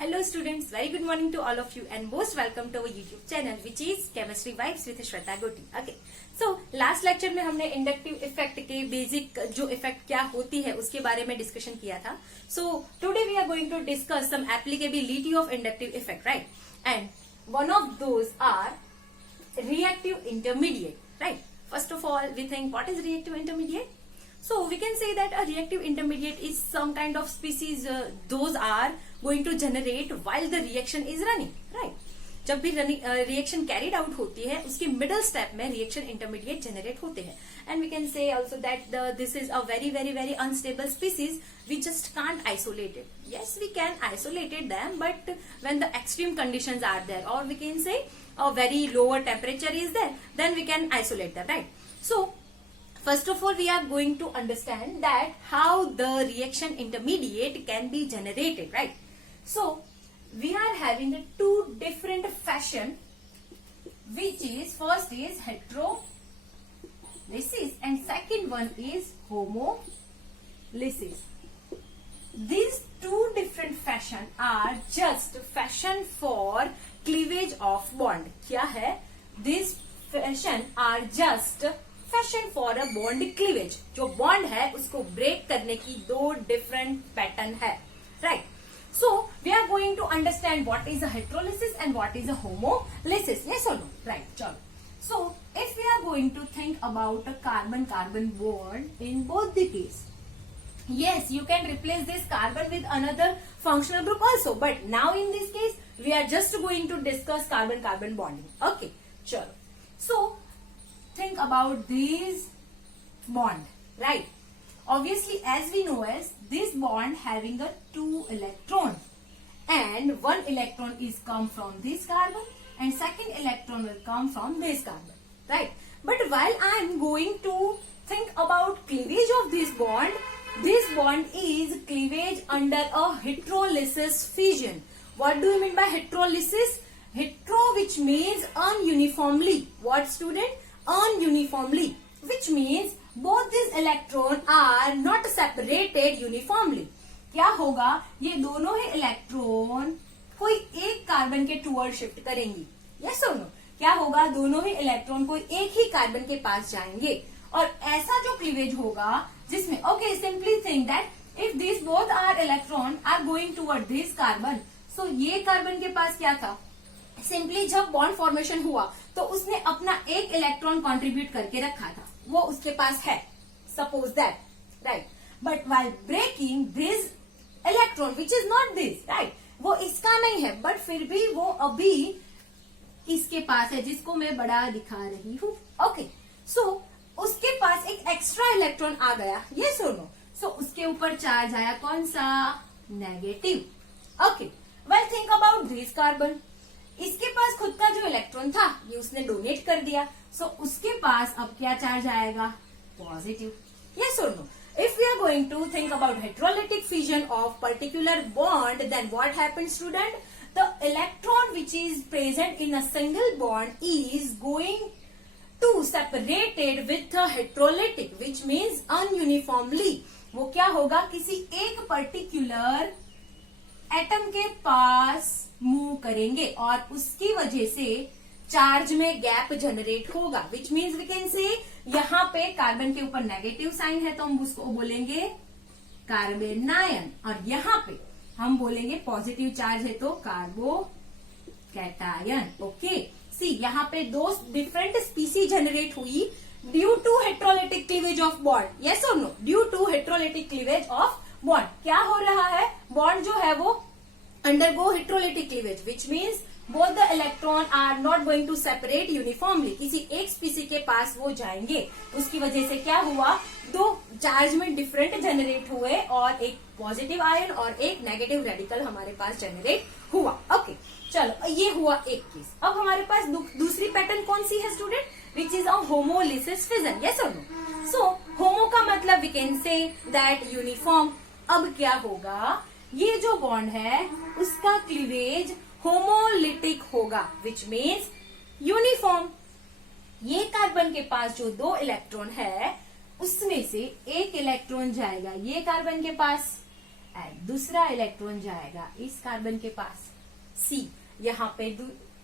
Hello students, very good morning to all of you and most welcome to our YouTube channel which is Chemistry Vibes with Shweta Goti. Okay. So last lecture में हमने inductive effect के basic जो effect क्या होती है उसके बारे में डिस्कशन किया था. So today we are going to discuss some applicability of inductive effect, right? And one of those are reactive intermediate, right? First of all, we think what is reactive intermediate? So we can say that a reactive intermediate is some kind of species those are going to generate while the reaction is running, right? जब भी reaction carried out होती है उसके middle step में reaction intermediate generate होते हैं. And we can say also that this is a very very very unstable species we just can't isolate it. yes we can isolate them but when the extreme conditions are there or we can say a very lower temperature is there then we can isolate them, right? So first of all we are going to understand that how the reaction intermediate can be generated, right? So we are having a two different fashion which is first is heterolysis and second one is homolysis. These two different fashion are just fashion for cleavage of bond. क्या है? These fashion are just fashion for a bond cleavage. जो bond है उसको break करने की दो different pattern है, right? So we are going to understand what is a heterolysis and what is a homolysis. Yes or no? Right. चलो. So if we are going to think about a carbon-carbon bond in both the case, yes, you can replace this carbon with another functional group also. But now in this case, we are just going to discuss carbon-carbon bonding. Okay. चलो. So think about this bond, right? Obviously, as we know as this bond having a two electron and one electron is come from this carbon and second electron will come from this carbon, right? But while I am going to think about cleavage of this bond is cleavage under a heterolysis fission. What do you mean by heterolysis? Hetero, which means ununiformly. What, student? Ununiformly, which means both these electron are not separated uniformly. क्या होगा? ये दोनों ही electron कोई एक carbon के toward shift करेंगी. Yes और no? क्या होगा? दोनों ही इलेक्ट्रॉन कोई एक ही कार्बन के पास जाएंगे और ऐसा जो क्लीवेज होगा जिसमें okay simply think that if this both are electron are going toward this carbon, so ये कार्बन के पास क्या था? सिंपली जब बॉन्ड फॉर्मेशन हुआ तो उसने अपना एक इलेक्ट्रॉन कंट्रीब्यूट करके रखा था, वो उसके पास है, suppose that, right? But while breaking this electron which is not this, right, वो इसका नहीं है बट फिर भी वो अभी इसके पास है जिसको मैं बड़ा दिखा रही हूं. ओके, सो उसके पास एक एक्स्ट्रा इलेक्ट्रॉन आ गया. यस और नो? सो उसके ऊपर चार्ज आया कौन सा? Negative. Okay, well think about this carbon. इसके पास खुद का जो इलेक्ट्रॉन था ये उसने डोनेट कर दिया, सो उसके पास अब क्या चार्ज आएगा? पॉजिटिव. यस और no? If we are going to think about heterolytic fission of particular bond then what happens student? The electron which is present in a single bond is going to separated with heterolytic which means ununiformly. वो क्या होगा? किसी एक particular atom के पास move करेंगे और उसकी वजह से चार्ज में गैप जनरेट होगा. विच मीन्स वी कैन से यहाँ पे कार्बन के ऊपर नेगेटिव साइन है तो हम उसको बोलेंगे कार्बेनायन और यहाँ पे हम बोलेंगे पॉजिटिव चार्ज है तो कार्बोकैटायन. ओके, सी यहाँ पे दो डिफरेंट स्पीसीज जनरेट हुई due to heterolytic cleavage of bond. Yes और no? Due to heterolytic cleavage of bond क्या हो रहा है? बॉन्ड जो है वो undergo heterolytic cleavage which means both the electron are not going to separate uniformly. किसी एक स्पीसी के पास वो जाएंगे, उसकी वजह से क्या हुआ? दो चार्ज में डिफरेंट जनरेट हुए और एक पॉजिटिव आयन और एक नेगेटिव रेडिकल हमारे पास जनरेट हुआ. ओके, चलो ये हुआ एक केस. अब हमारे पास दूसरी पैटर्न कौन सी है student? Which is a homolysis fission. Yes और नो? सो होमो का मतलब we can say that uniform. अब क्या होगा? ये जो बॉन्ड है उसका क्लीवेज होमोलिटिक होगा विच मीन्स यूनिफॉर्म. ये कार्बन के पास जो दो इलेक्ट्रॉन है उसमें से एक इलेक्ट्रॉन जाएगा ये कार्बन के पास एंड दूसरा इलेक्ट्रॉन जाएगा इस कार्बन के पास सी। यहाँ पे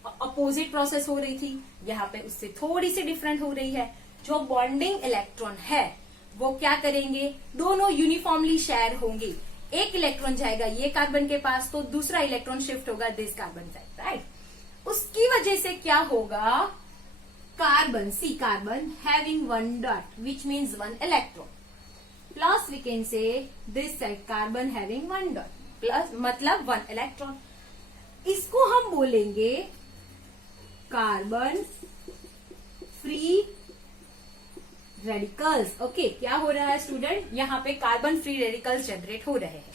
अपोजिट प्रोसेस हो रही थी, यहाँ पे उससे थोड़ी सी डिफरेंट हो रही है। जो बॉन्डिंग इलेक्ट्रॉन है वो क्या करेंगे, दोनों यूनिफॉर्मली शेयर होंगे। एक इलेक्ट्रॉन जाएगा ये कार्बन के पास तो दूसरा इलेक्ट्रॉन शिफ्ट होगा दिस कार्बन साइड, राइट। उसकी वजह से क्या होगा, carbon C carbon having one dot which means one electron, plus we can say this side carbon having one dot plus मतलब वन इलेक्ट्रॉन। इसको हम बोलेंगे कार्बन फ्री रेडिकल्स। ओके, क्या हो रहा है स्टूडेंट, यहाँ पे कार्बन फ्री रेडिकल्स जनरेट हो रहे हैं।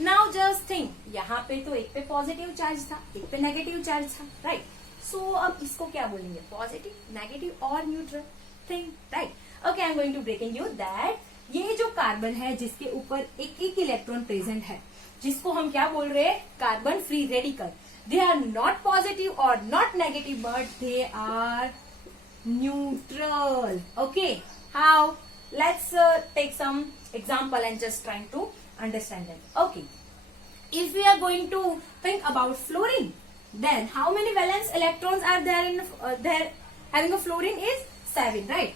नाउ जस्ट थिंक, यहाँ पे तो एक पे पॉजिटिव चार्ज था, एक पे नेगेटिव चार्ज था, राइट। सो अब इसको क्या बोलेंगे, पॉजिटिव, नेगेटिव और neutral thing, right. Okay, I am going to breaking you that ये जो कार्बन है जिसके ऊपर एक एक इलेक्ट्रॉन प्रेजेंट है, जिसको हम क्या बोल रहे हैं, carbon free radical. They are not positive और not negative but they are neutral. Okay, how? Let's take some example and just trying to understand it. Okay, if we are going to think about fluorine, then how many valence electrons are there in there having a fluorine is 7, right?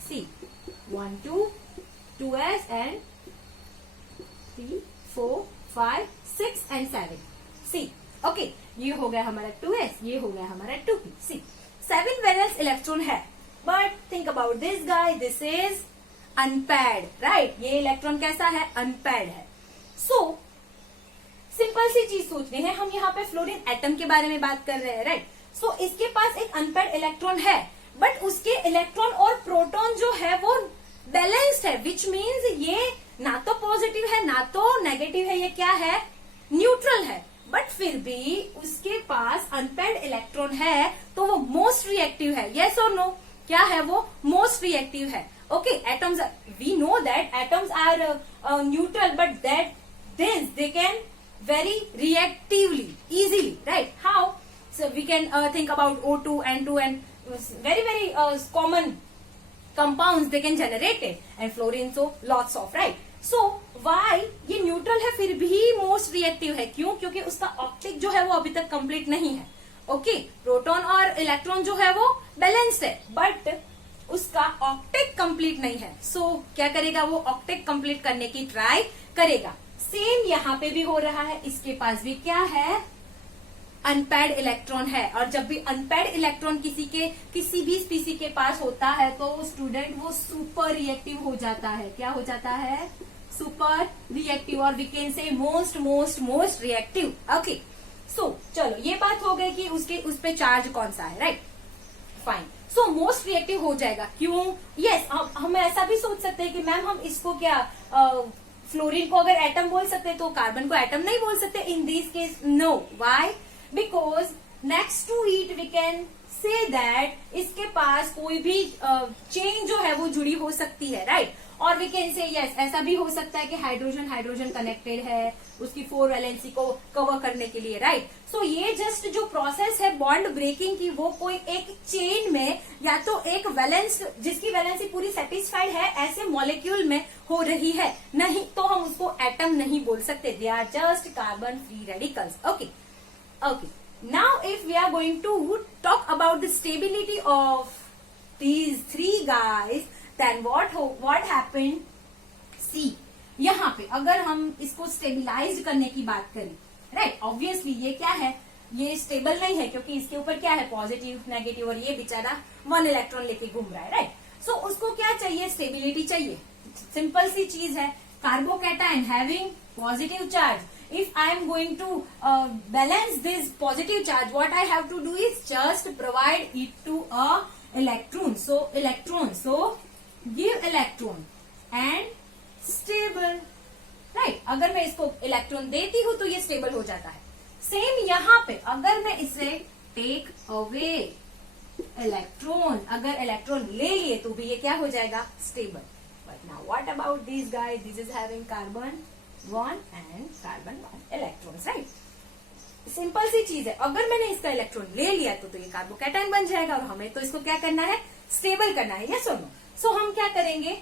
See, 1 2 2s and 3 4 5 6 and 7. See, okay, ये हो गया हमारा 2s, ये हो गया हमारा 2p. See, 7 valence electron है, but think about this guy, this is unpaired, right? ये इलेक्ट्रॉन कैसा है, unpaired है। So सिंपल सी चीज सोचनी है, हम यहाँ पे फ्लोरीन एटम के बारे में बात कर रहे हैं, राइट। सो इसके पास एक अनपेयर्ड इलेक्ट्रॉन है, बट उसके इलेक्ट्रॉन और प्रोटॉन जो है वो बैलेंस्ड है, विच मीन्स ये ना तो पॉजिटिव है ना तो नेगेटिव है, ये क्या है, न्यूट्रल है। बट फिर भी उसके पास अनपेयर्ड इलेक्ट्रॉन है तो वो मोस्ट रिएक्टिव है, यस और नो, क्या है वो, मोस्ट रिएक्टिव है। Okay, atoms, we know that atoms are neutral but that this they can very reactively easily, right? How? So we can think about O2 N2 and very common compounds they can generate it, and fluorine so lots of, right? So why ये neutral है फिर भी most reactive है, क्यों, क्योंकि उसका optic जो है वो अभी तक कंप्लीट नहीं है। ओके, प्रोटॉन और इलेक्ट्रॉन जो है वो बैलेंस्ड है, बट उसका ऑप्टिक कंप्लीट नहीं है। सो क्या करेगा, वो ऑप्टिक कंप्लीट करने की ट्राई करेगा। सेम यहाँ पे भी हो रहा है, इसके पास भी क्या है, अनपेयर्ड इलेक्ट्रॉन है। और जब भी अनपेयर्ड इलेक्ट्रॉन किसी भी स्पीसी के पास होता है तो स्टूडेंट वो सुपर रिएक्टिव हो जाता है, क्या हो जाता है, सुपर रिएक्टिव, और we can say most reactive. Okay, so चलो ये बात हो गई कि उस पे चार्ज कौन सा है, right, fine. So most reactive हो जाएगा, क्यों, यस, हम ऐसा भी सोच सकते हैं कि मैम हम इसको क्या फ्लोरीन को अगर एटम बोल सकते तो कार्बन को एटम नहीं बोल सकते, in this case no, why, because next to it we can say that इसके पास कोई भी चेन जो है वो जुड़ी हो सकती है, राइट। और वी कैन से यस, ऐसा भी हो सकता है कि हाइड्रोजन कनेक्टेड है उसकी 4 वैलेंसी को कवर करने के लिए, राइट। सो ये जस्ट जो प्रोसेस है बॉन्ड ब्रेकिंग की, वो कोई एक चेन में या तो एक वैलेंस जिसकी वैलेंसी पूरी सेटिस्फाइड है ऐसे मॉलिक्यूल में हो रही है, नहीं तो हम उसको एटम नहीं बोल सकते, they are just carbon free radicals. Okay, now if we are going to talk about the stability of these 3 guys, then what happened, see, यहाँ पे अगर हम इसको स्टेबिलाइज करने की बात करें, राइट, ऑब्वियसली ये क्या है, ये स्टेबल नहीं है क्योंकि इसके ऊपर क्या है, पॉजिटिव नेगेटिव, और ये बेचारा 1 इलेक्ट्रॉन लेके घूम रहा है, राइट। सो उसको क्या चाहिए, स्टेबिलिटी चाहिए। सिंपल सी चीज है, carbocation having positive charge, if I am going to balance this positive charge, what I have to do is just provide it to a electron. So give electron and stable, right? अगर मैं इसको electron देती हूँ तो ये stable हो जाता है। सेम यहाँ पे अगर मैं इसे टेक अवे इलेक्ट्रॉन, अगर इलेक्ट्रॉन ले लिए तो भी ये क्या हो जाएगा, stable. But now what about this guy, this is having carbon 1 and carbon 1 electrons, right. Simple सी चीज है, अगर मैंने इसका इलेक्ट्रॉन ले लिया तो ये कार्बोकैटायन बन जाएगा, और हमें तो इसको क्या करना है, स्टेबल करना है, यस और नो। सो हम क्या करेंगे,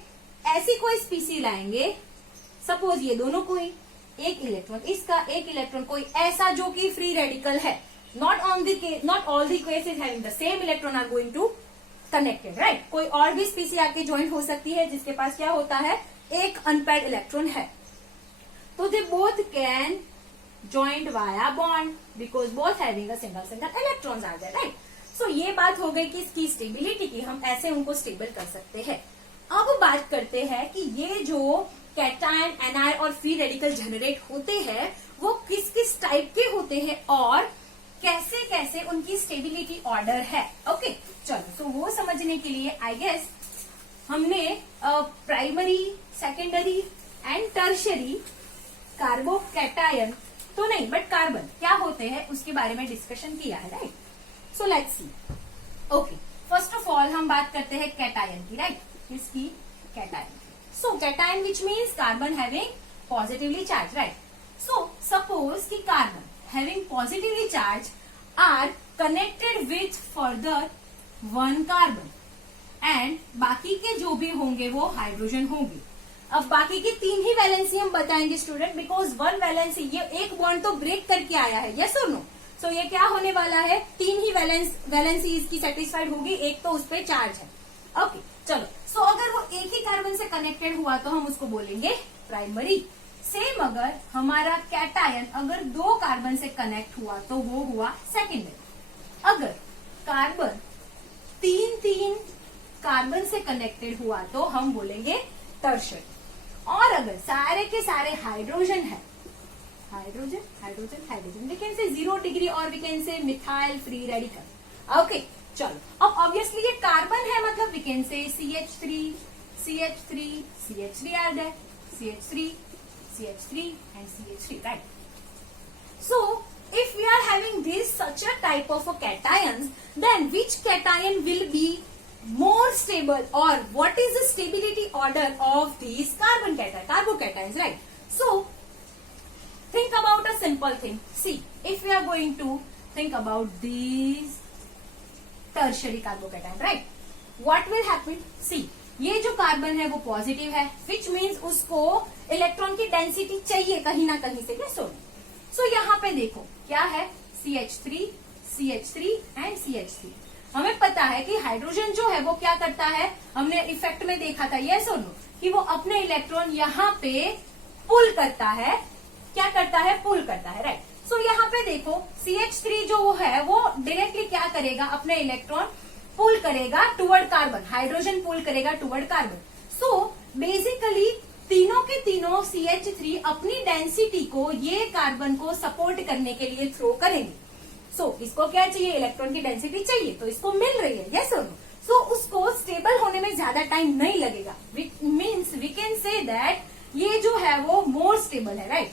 ऐसी कोई स्पीसी लाएंगे, सपोज ये दोनों कोई, एक इलेक्ट्रॉन, इसका एक इलेक्ट्रॉन कोई ऐसा जो कि फ्री रेडिकल है, not all the cases having the same electron are going to connected, right. कोई और भी स्पीसी आके ज्वाइन हो सकती है जिसके पास क्या होता है, एक अनपेयर्ड इलेक्ट्रॉन है, तो they both can joint via bond because both having a single electrons are there, right. So ये बात हो गई कि इसकी स्टेबिलिटी की, हम ऐसे उनको स्टेबल कर सकते हैं। अब बात करते हैं कि ये जो कैटायन, एनायन और फ्री रेडिकल जनरेट होते हैं वो किस किस टाइप के होते हैं और कैसे कैसे उनकी स्टेबिलिटी ऑर्डर है। ओके चलो, तो वो समझने के लिए आई गेस हमने primary, secondary and tertiary carbocation तो नहीं बट कार्बन क्या होते हैं उसके बारे में डिस्कशन किया है, right. So let's see. Okay, first of all हम बात करते हैं कैटायन की, राइट। किसकी? Cation. So cation which means carbon having positively charge, right. So suppose कि carbon having positively charge are connected with further one carbon and बाकी के जो भी होंगे वो हाइड्रोजन होंगे। अब बाकी की 3 ही वैलेंसी हम बताएंगे स्टूडेंट, बिकॉज 1 वैलेंसी, ये एक बॉन्ड तो ब्रेक करके आया है, यस और नो। सो ये क्या होने वाला है, 3 ही वैलेंसी इसकी सेटिस्फाइड होगी, एक तो उस पर चार्ज है। ओके चलो, सो अगर वो एक ही कार्बन से कनेक्टेड हुआ तो हम उसको बोलेंगे प्राइमरी। सेम अगर हमारा कैटायन अगर 2 कार्बन से कनेक्ट हुआ तो वो हुआ सेकेंडरी। अगर कार्बन 3 कार्बन से कनेक्टेड हुआ तो हम बोलेंगे टर्शियरी। और अगर सारे के सारे हाइड्रोजन है, हाइड्रोजन वी कैन से 0 डिग्री और we can say methyl free radical. Okay चलो, अब ऑब्वियसली ये कार्बन है मतलब we can say CH3 are there, CH3 and CH3, right? So if we are having this such a type of a cations, then which cation will be more stable or what is the stability order of these carbocations, right? So think about a simple thing. See, if we are going to think about these tertiary carbocation, right? What will happen? See, ये जो carbon है वो positive है, which means उसको electron की density चाहिए कहीं ना कहीं से, क्या सो यहाँ पे देखो क्या है, CH3 एंड CH3। हमें पता है कि हाइड्रोजन जो है वो क्या करता है, हमने इफेक्ट में देखा था, यस और नो, कि वो अपने इलेक्ट्रॉन यहाँ पे पुल करता है, क्या करता है, पुल करता है, राइट। सो यहाँ पे देखो CH3 जो है वो डायरेक्टली क्या करेगा, अपने इलेक्ट्रॉन पुल करेगा टुवर्ड कार्बन, हाइड्रोजन पुल करेगा टुवर्ड कार्बन। सो बेसिकली तीनों के तीनों CH3 अपनी डेंसिटी को ये कार्बन को सपोर्ट करने के लिए थ्रो करेंगे। सो इसको क्या चाहिए, इलेक्ट्रॉन की डेंसिटी चाहिए, तो इसको मिल रही है, यस और नो। सो उसको स्टेबल होने में ज्यादा टाइम नहीं लगेगा, means we can say that ये जो है वो मोर स्टेबल है, राइट।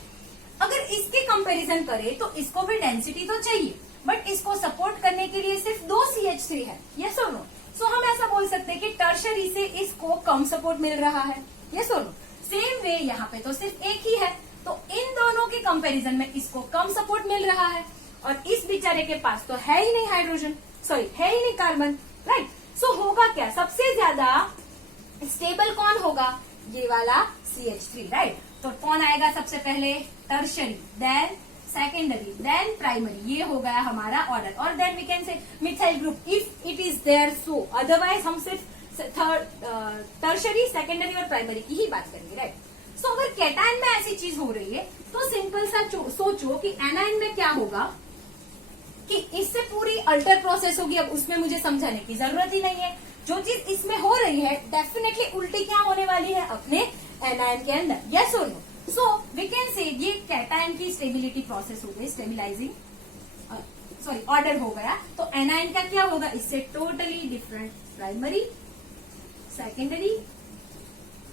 अगर इसके कंपैरिजन करें तो इसको भी डेंसिटी तो चाहिए, बट इसको सपोर्ट करने के लिए सिर्फ 2 CH3 है, यस और नो। सो हम ऐसा बोल सकते हैं कि टर्शियरी से इसको कम सपोर्ट मिल रहा है, यस और नो। सेम वे यहाँ पे तो सिर्फ एक ही है, तो इन दोनों के कंपैरिजन में इसको कम सपोर्ट मिल रहा है, और इस बेचारे के पास तो है ही नहीं हाइड्रोजन, सॉरी है ही नहीं कार्बन, राइट। सो होगा क्या, सबसे ज्यादा स्टेबल कौन होगा, ये वाला CH3, राइट। तो कौन आएगा सबसे पहले, tertiary, then secondary, then primary, ये हो गया हमारा ऑर्डर। और then we can say methyl group if it is there, so otherwise हम सिर्फ टर्शियरी, सेकेंडरी और प्राइमरी की ही बात करेंगे, राइट। सो अगर कैटायन में ऐसी चीज हो रही है तो सिंपल सा सोचो कि एनायन में क्या होगा, कि इससे पूरी अल्टर प्रोसेस होगी। अब उसमें मुझे समझाने की जरूरत ही नहीं है, जो चीज इसमें हो रही है डेफिनेटली उल्टी क्या होने वाली है अपने एनायन के अंदर, यस और नो। सो वी कैन से ये कैटायन की स्टेबिलिटी प्रोसेस हो गई, स्टेबिलाइजिंग सॉरी ऑर्डर हो गया, तो एनायन का क्या होगा, इससे totally different, primary, secondary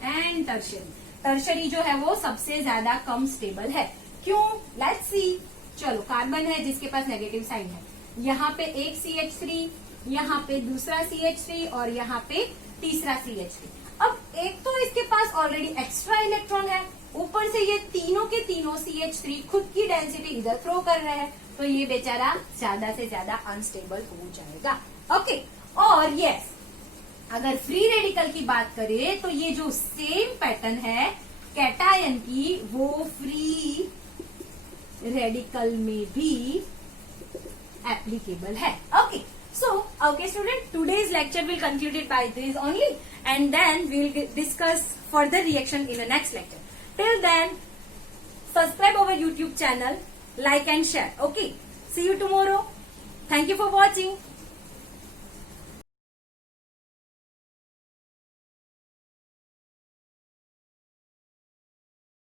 and tertiary. Tertiary जो है वो सबसे ज्यादा कम स्टेबल है, क्यों, लेट्स सी। चलो, कार्बन है जिसके पास नेगेटिव साइन है, यहाँ पे एक CH3, यहाँ पे दूसरा CH3 और यहाँ पे तीसरा CH3। अब एक तो इसके पास ऑलरेडी एक्स्ट्रा इलेक्ट्रॉन है, ऊपर से ये तीनों के तीनों CH3 खुद की डेंसिटी इधर थ्रो कर रहे हैं, तो ये बेचारा ज्यादा से ज्यादा अनस्टेबल हो जाएगा, ओके। और यस, अगर फ्री रेडिकल की बात करें तो ये जो सेम पैटर्न है कैटायन की वो फ्री रेडिकल में भी एप्लीकेबल है. Okay, so okay student, today's lecture will concluded by this only, and then we will discuss further reaction in the next lecture. Till then, subscribe our YouTube channel, like and share. Okay, see you tomorrow. Thank you for watching.